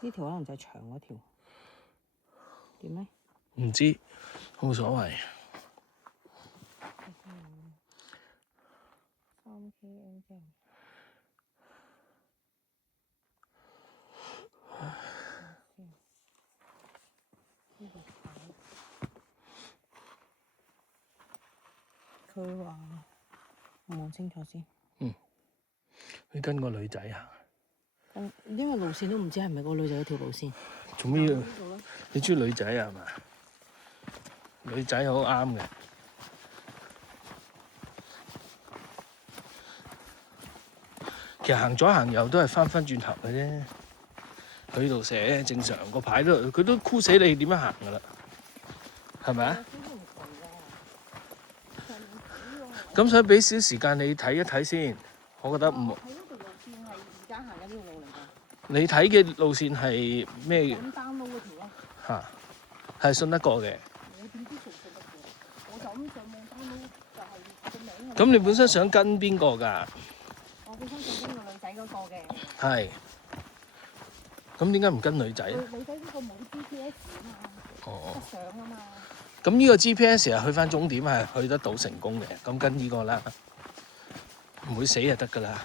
呢條可能就係長嗰條，點咧？唔知，冇所謂。3km 之後。佢話我望清楚先。佢跟個女仔行。因為路線都唔知係咪個女仔嗰條路線。做咩要？你中意女仔啊？係嘛？女仔好啱嘅。其實行左行右都係翻轉頭嘅啫。佢呢度寫正常個牌都，佢都箍死你點樣行㗎啦，係咪啊？咁想俾少時間你睇一睇先，我覺得唔。睇呢條路線係而家行緊呢條路嚟㗎。你睇嘅路線係咩嘅？咁 download 嗰條咯。嚇，係信得過嘅。我點知信唔信得過？我就咁上網 download 就係個名。咁你本身想跟邊個㗎？我本身想跟個女仔嗰個嘅。係。咁點解唔跟女仔咧？女仔嗰個冇 GPS 啊嘛。哦。得相啊嘛。咁呢個 GPS 係去翻終點係去得到成功嘅，咁跟呢個啦，唔會死就得㗎啦。